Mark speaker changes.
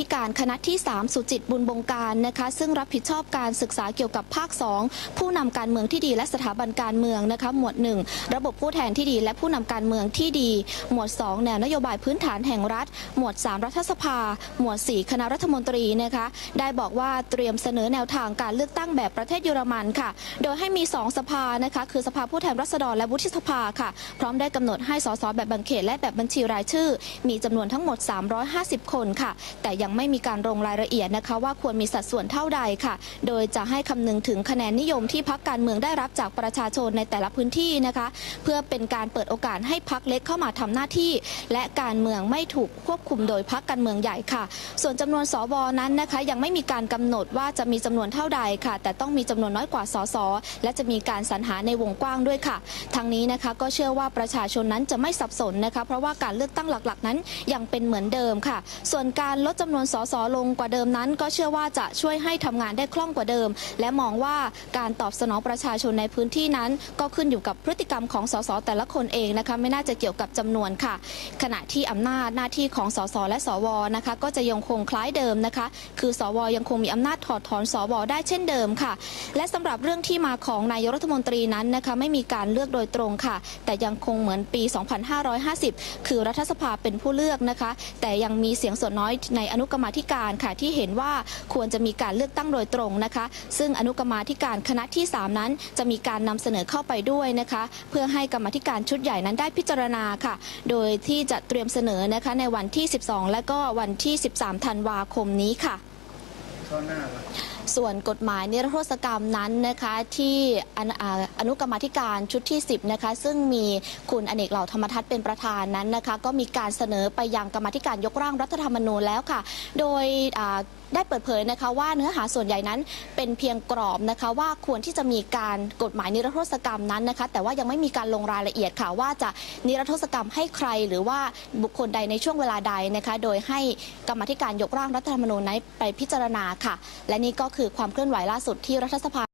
Speaker 1: ที่การคณะที่ 3 สุจิตบุญบงการนะคะซึ่งรับผิดชอบการศึกษาเกี่ยวกับภาค 2 ผู้นำการเมืองที่ดีและสถาบันการเมืองนะคะหมวด 1 ระบบผู้แทนที่ดีและผู้นำการเมืองที่ดี หมวด 2 แนวนโยบายพื้นฐานแห่งรัฐ หมวด 3 รัฐสภา หมวด 4 คณะรัฐมนตรีนะคะได้บอกว่าเตรียมเสนอแนวทางการเลือกตั้งแบบประเทศเยอรมันค่ะ โดยให้มี 2 สภานะคะคือสภาผู้แทนราษฎรและวุฒิสภาค่ะ พร้อมได้กำหนดให้สสแบบแบ่งเขตและแบบบัญชีรายชื่อ มีจำนวนทั้งหมด 350 คนค่ะแต่ยังไม่มีการลงรายละเอียดนะคะว่าควรมีสัดส่วนเท่าใดค่ะ โดยจะให้คำนึงถึงคะแนนนิยมที่พักการเมืองได้รับจากประชาชนในแต่ละพื้นที่นะคะ เพื่อเป็นการเปิดโอกาสให้พักเล็กเข้ามาทำหน้าที่ และการเมืองไม่ถูกควบคุมโดยพักการเมืองใหญ่ค่ะ ส่วนจำนวนสวนั้นนะคะ ยังไม่มีการกำหนดว่าจะมีจำนวนเท่าใดค่ะ แต่ต้องมีจำนวนน้อยกว่าสสและจะมีการสรรหาในวงกว้างด้วยค่ะ ทางนี้นะคะก็เชื่อว่าประชาชนนั้นจะไม่สับสนนะคะ เพราะว่าการเลือกตั้งหลักๆ นั้นยังเป็นเหมือนเดิมค่ะ ส่วนการลดจำนวนนวนสสลงกว่าเดิมนั้น ก็เชื่อว่าจะช่วยให้ทำงานได้คล่องกว่าเดิม และมองว่าการตอบสนองประชาชนในพื้นที่นั้น ก็ขึ้นอยู่กับพฤติกรรมของสสแต่ละคนเองนะคะไม่น่าจะเกี่ยวกับจำนวนค่ะ ขณะที่อำนาจหน้าที่ของสสและสวนะคะก็จะยังคงคล้ายเดิมนะคะ คือสวยังคงมีอำนาจถอดถอนสวได้เช่นเดิมค่ะ และสำหรับเรื่องที่มาของนายกรัฐมนตรีนั้นนะคะไม่มีการเลือกโดยตรงค่ะ แต่ยังคงเหมือนปี 2550 คือรัฐสภาเป็นผู้เลือกนะคะ แต่ยังมีเสียงส่วนน้อยในอนุุกรรมาธิการค่ะที่เห็นว่าควรจะมีการเลือกตั้งโดยตรงนะคะ ซึ่งอนุกรรมาธิการคณะที่ 3 นั้น จะมีการนำเสนอเข้าไปด้วยนะคะ เพื่อให้กรรมาธิการชุดใหญ่นั้นได้พิจารณาค่ะ โดยที่จะเตรียมเสนอนะคะในวันที่ 12 และก็วันที่ 13 ธันวาคมนี้ค่ะ
Speaker 2: หน้าละ
Speaker 1: ส่วนกฎหมายนิรโทษกรรมนั้นนะคะที่อนุกรรมาธิการชุดที่ 10นะคะซึ่งมีคุณอเนกเหล่าธรรมทัศน์เป็นประธานนั้นนะคะก็มีการเสนอไปยังกรรมาธิการยกร่างรัฐธรรมนูญแล้วค่ะ โดย ได้เปิดเผยนะคะว่าเนื้อหาส่วนใหญ่นั้นเป็นเพียงกรอบนะคะว่าควรที่จะมีการกฎหมายนิรโทษกรรมนั้นนะคะ แต่ว่ายังไม่มีการลงรายละเอียดค่ะว่าจะนิรโทษกรรมให้ใคร หรือว่าบุคคลใดในช่วงเวลาใดนะคะ โดยให้กรรมธิการยกร่างรัฐธรรมนูญนั้นไปพิจารณาค่ะ และนี่ก็คือความเคลื่อนไหวล่าสุดที่รัฐสภา